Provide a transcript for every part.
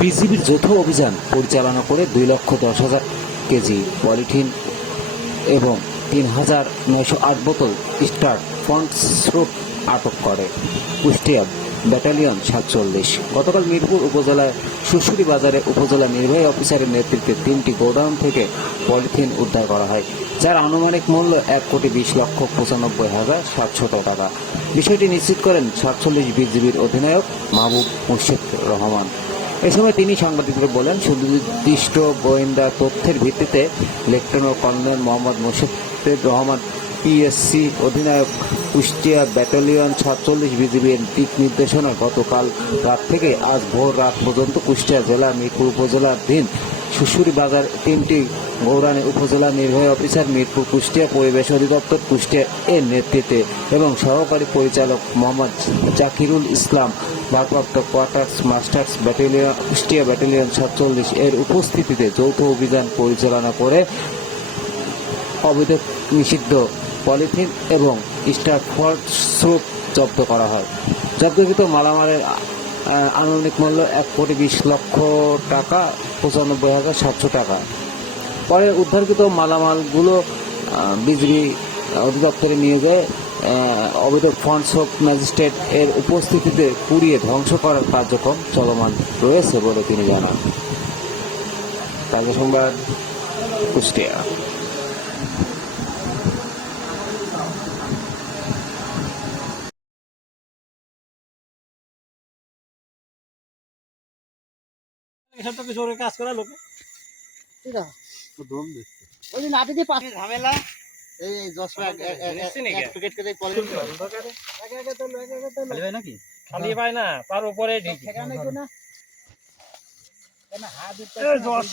বিজিবির যৌথ অভিযান পরিচালনা করে 2,10,000 কেজি পলিথিন এবং 3,908 বোতল স্টার ফ্রন্ট স্রোত আটক করে কুষ্টিয়া ব্যাটালিয়ন 47। গতকাল মিরপুর উপজেলার শুশুরি বাজারে উপজেলা নির্বাহী অফিসারের নেতৃত্বে 3টি গোডাউন থেকে পলিথিন উদ্ধার করা হয়, যার আনুমানিক মূল্য 1,20,95,700 টাকা। বিষয়টি নিশ্চিত করেন 47 বিজিবির অধিনায়ক মাহবুব মুর্শিদ রহমান। এ সময় তিনি সাংবাদিকদের বলেন, সুনির্দিষ্ট গোয়েন্দা তথ্যের ভিত্তিতে লেফটেন্যান্ট কর্নেল মোহাম্মদ মুর্শিদ রহমান পিএসসি অধিনায়ক কুষ্টিয়া ব্যাটালিয়ন 47 বিজিবির দিক নির্দেশনা গতকাল রাত থেকে আজ ভোর রাত পর্যন্ত কুষ্টিয়া জেলা মিরপুর উপজেলাধীন শুশুরি বাজার 3টি গৌরানী উপজেলা নির্বাহী অফিসার মিরপুর কুষ্টিয়া পরিবেশ অধিদপ্তর কুষ্টিয়া এর নেতৃত্বে এবং সহকারী পরিচালক মোহাম্মদ জাকিরুল ইসলাম ভারপ্রাপ্ত quarters masters battalion Kushtia battalion 47 এর উপস্থিতিতে যৌথ অভিযান পরিচালনা করে অবৈধ নিষিদ্ধ পলিথিন এবং স্টার ফ্রন্ট স্রোত জব্দ করা হয়। জব্দকৃত মালামালের আনুমানিক মূল্য 1,20,00,000 টাকা, 95,700 টাকা। পরে উদ্ধারকৃত মালামালগুলো বিজিবি অধিদপ্তরে নিয়ে যায় অবৈধ ফ্রন্ট স্রোত ম্যাজিস্ট্রেট এর উপস্থিতিতে পুড়িয়ে ধ্বংস করার কার্যক্রম চলমান রয়েছে বলে তিনি জানান। তাজা সংবাদ, কুষ্টিয়া। এসব তো কিছু কাজ করা লোকে ওই যে নাটি দিয়ে পাশে ঝামেলা এই 10 এক প্যাকেট করে পলিথিন খালি হয় নাকি? খালি হয় না, তার উপরে ঢেকে এখানে কি না কেন হাত দিতে এই 10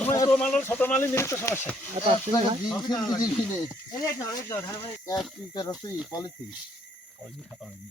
ছোট মাল নিলে তো সমস্যা। আচ্ছা তুমি দিন দিন কিনে এই ধর ভাই এক লিটার রসই পলিথিন পলিথিন খাতা হয় না।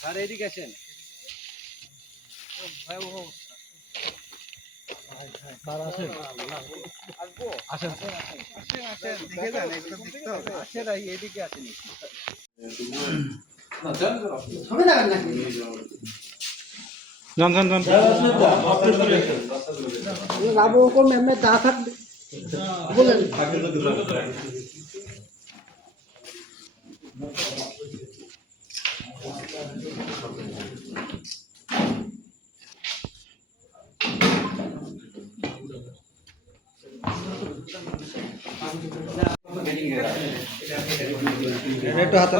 স্যার এদিকে আসেন স্যার, আসেন আসেন আসেন দেখে যান, একটু দেখতে হবে। আসেন এইদিকে আসেন একটু হাত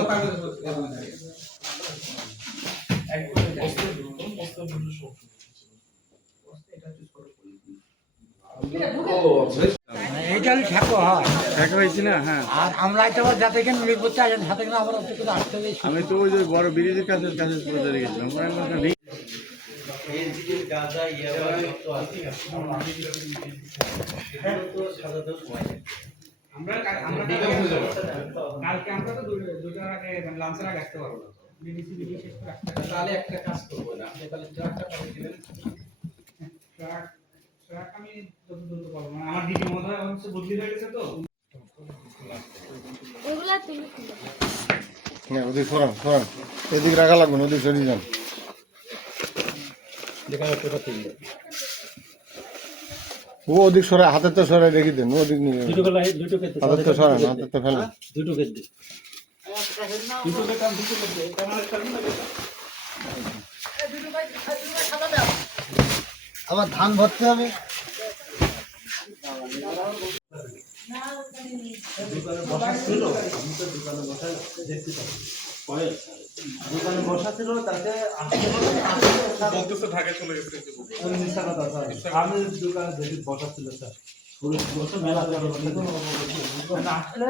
এইটা ঠেকো হয় ঠেকো হয়েছি না। হ্যাঁ, আর আমরা এটা যাতে এখানে করতে আসেন সাথে কিন্তু আমরা আসতে আমি তো ওই যে বড় ব্রিজের কাছে পৌঁছে গেছিলাম। কালকে আমরা তো দুটার আগে লাঞ্চের আগে আসতে পারবো না, তাহলে একটা কাজ করবো না, আপনি তাহলে ট্রাকটা পাঠিয়ে দিবেন। ট্রাক আমি যত দ্রুত পাবো না, আমার ডিটি মনে হয় হচ্ছে বদলি হয়ে গেছে তো ওগুলা তুমি না ওদিক সরান এদিক রাখা লাগবে না, ওদিক সরিয়ে যান। ও ওদিক সরাই হাতের তো সরাই রেখে দেন, ওদিক নিয়ে হাতের তো সরান, হাতের তো ফেলেন দুটো কেট দিন আবার ধান ভরতে হবে। দোকানে বসা ছিল তাকে ঢাকায় চলে গেছে। আমি দোকানে দেখি বসা ছিল স্যার, মেলা আসলে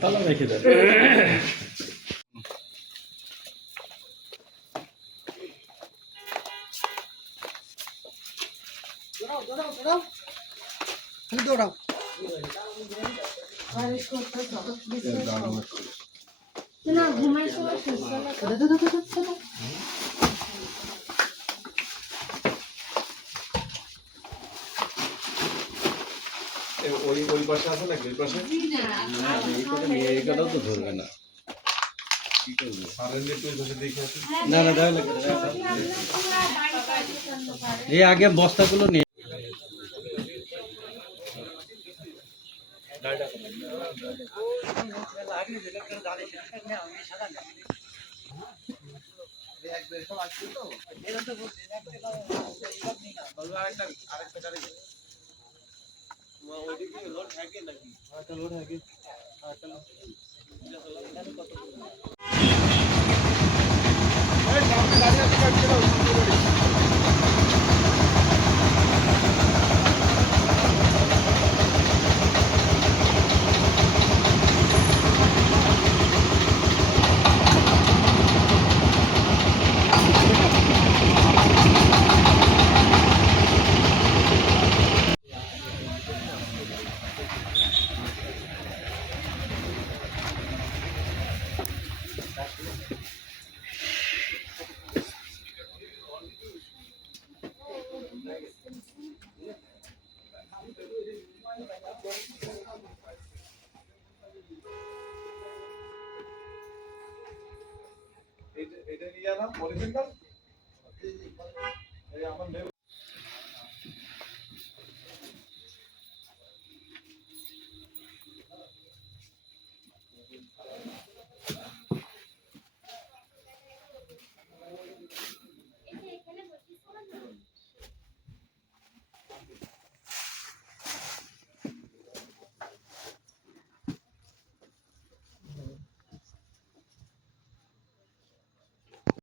তালা রেখে দেন। না ঘুমাই সময় সুস্থ না ওই পাশে আছে নাকি ওই পাশে? এটাও তো ধরবে না। সারেন একটু ওই পাশে দেখে আসুন। না না তাহলে এই আগে বস্তাগুলো নিয়ে এটা নিয়ে এলাম অরিজিনাল